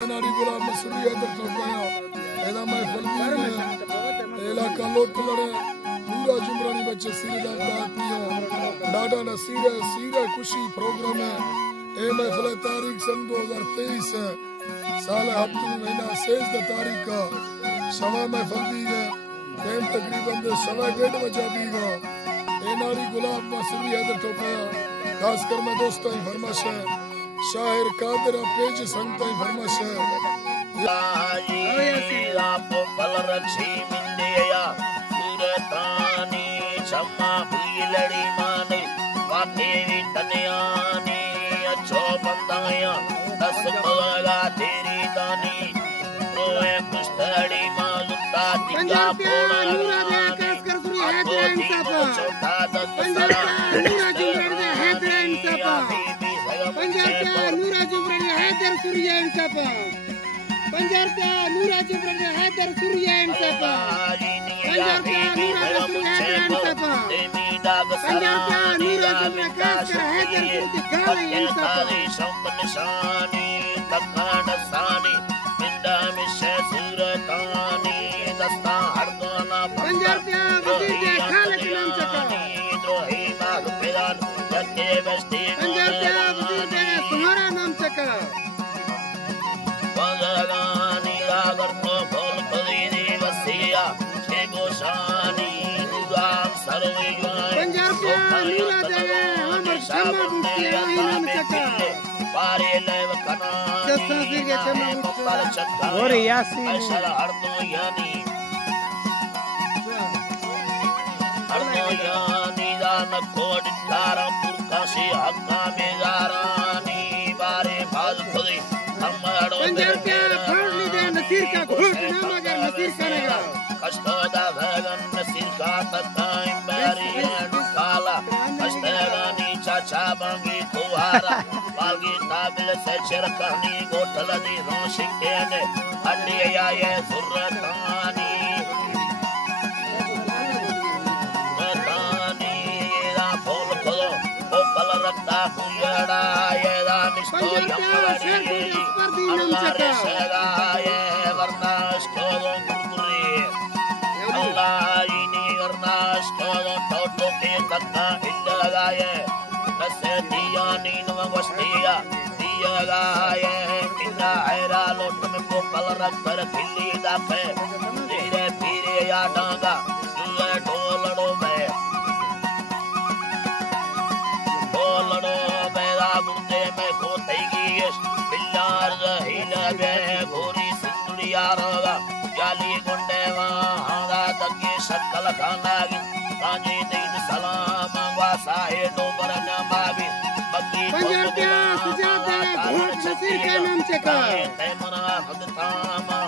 नारी गुलाब मसूरी इधर ठोकाया एदा मैं फलमी इलाका लोट लड़े पूरा जुमरानी बच्चे सीरे दावत पियो डाडा ना सीरे खुशी प्रोग्राम है ए महफिल तारीख सन 2023 है साल हफ्ते महीना 16 तारीख का सवा महफिल भी है टाइम तकरीबन 1:30 बजे बीगा ए नारी गुलाब मसूरी इधर ठोकाया खासकर मैं दोस्तों फरमाश है शायर कादर पेज संगता फरमाश है आपो पल रक्षी मिंदिया सूरतानी क्षमा हुई लड़ी माने वादेवी तनयानी अच्छो बंदाया दस बोला तेरी दानी रोए पुस्तड़ी मालुता दिखा पोड़ा नूरा दे आकाश कर सुरी है तेरा इंसाफा नूरा जुमरा है तेरा इंसाफा पंजाब नूरा जुमरा है तेरा सूर्य इंसाफा पंजाब नूरा जुमरा है तेरा सूर्य इंसाफा पंजाब नूरा जुमरा है तेरा इंसाफा पंजाब नूरा जुमरा काश है तेरा सूर्य गाल इंसाफा शौक निशानी तकान सानी मिंदा में सूरतानी दस्ता हरदोना पंजाब वजीर के खालिक नाम चका द्रोही माग पेदान जके बस्ती पंजाब वजीर के तुम्हारा नाम चका बंगानी रागर को बोल पदी वसिया छे गोशानी गुलाम सरवे पंजाब नूरा दे हमर क्षमा मुक्ति नाम चका पारे लेव कना जस्सी के क्षमा मुक्ति और यासीन अशर हरदो यानी दान कोड तारा पुरकाशी हक्का में जारानी बारे बाज खुदी हमरो पंजाब फाड़ली दे नसीर का घोट ना मगर नसीर करेगा कष्टोदा भगन नसीर का तकाई बारी काला कष्टरानी चाचा बांगी कुहारा बालगी ताबिल से चरकानी गोठल दी रोशिके ने हड्डिया ये सुरतानी रखता हुयड़ा ये दानिशो यमरी अल्लाह शेगा ये वरनाश को गुरगुरी अल्लाह इनी वरनाश को टोटो के कत्ता हिलगा ये नसे दिया नीन वस्तिया दिया गाये किना हैरा लोट में को कल रख कर खिल्ली दाखे धीरे धीरे या डांगा ये ढोलड़ो में लड़ो बेरा गुर्दे में खोतेगी बिल्लार हिला बे गोरी सिंदुरिया रोगा जाली गुंडे वहां तके शक्ल खानागी काजी दिन सलाम वासाए डोबर नमाबी बग्गी पंजाब सुजाता घोट नसीर का नाम चका तैमना खुद तामा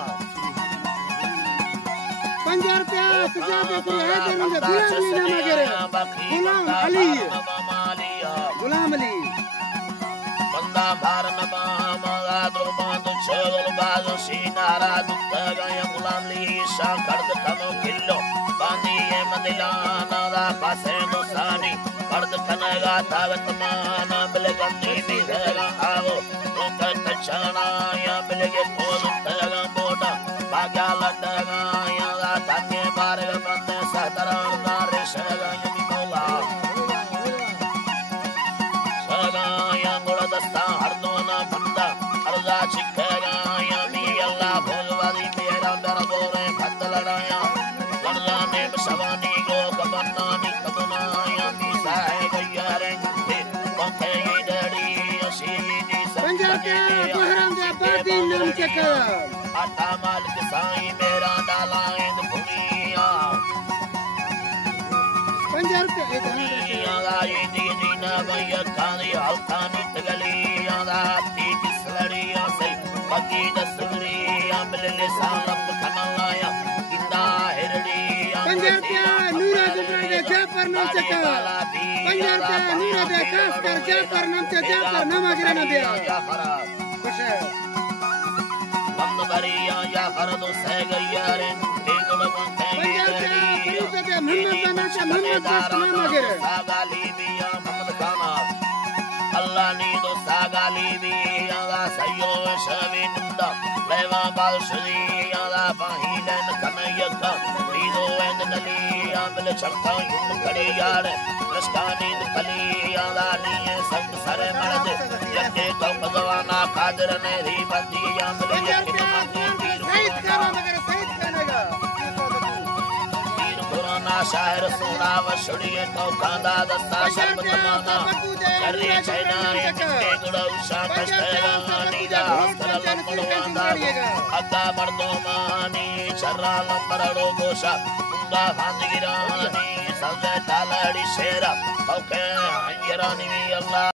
पंजाब सुजाता को है गुलाम अली गुलाम अली बंदा भारन बामा दुर्बाद चोल बाजो सीनारा दुत्ता या गुलाम अली शाह कर्द कनो किलो बांधी ये मदिलाना दा पासे नो सानी कर्द कनगा तागत माना बिलगंदी भी देगा आवो रोकर तछना या बिलगे कोल तगा बोडा बागा लडगा या ताके बारे बंदे सतरान दारे शगा यमी मौला हरदोना बंदा अर्जा चिखेगा यामी अल्लाह भोजवादी तेरा दर गोरे खत लड़ाया लड़ाने में सवानी गो कबनानी कबना यामी साहे गयारे थे पंखे ये डड़ी अशीनी पंजाब के बहरम दे बादी नाम चका आटा मालिक साईं मेरा डाला इंद भूमिया पंजाब के ये दी ना भैया खानी हल्कानी तगली आती किसलड़ी से बाकी दसरी अमल लिसान अब खनाया किंदा हेरड़ी पंजाब के नूरा जुमरा दे जाफर नाम चका पंजाब के नूरा दे खास कर जाफर नाम से जाफर नाम गिरा ना दिया खुश है बंद बरिया या हर दो सह गया रे टेगड़ पंखे मोहम्मद नाम गिरा सागाली बिया मोहम्मद खाना अल्लाह नी दो सागाली बिया सयो शविंदा bal sudi ala pahidan kanayaka lido and nali ambil chakta yum kade yaar rastani kali ala ni sab sare marad yande to bhagwana kadir ne ri bandi ambil yakin mandi सहित करो मगर सहित करेगा पुराना शहर सोना वशुड़िए तो कांदा दस्ता सर्वतमाना करी चैना इंटे गुड़ा उषा कष्टेगा नीजा हस्तर लंबड़वांदा अद्दा मर्दो मानी चर्रा लंबड़ो गोशा मुंगा भांदिगिरानी सल्ले तालड़ी शेरा ओके अंजरानी अल्लाह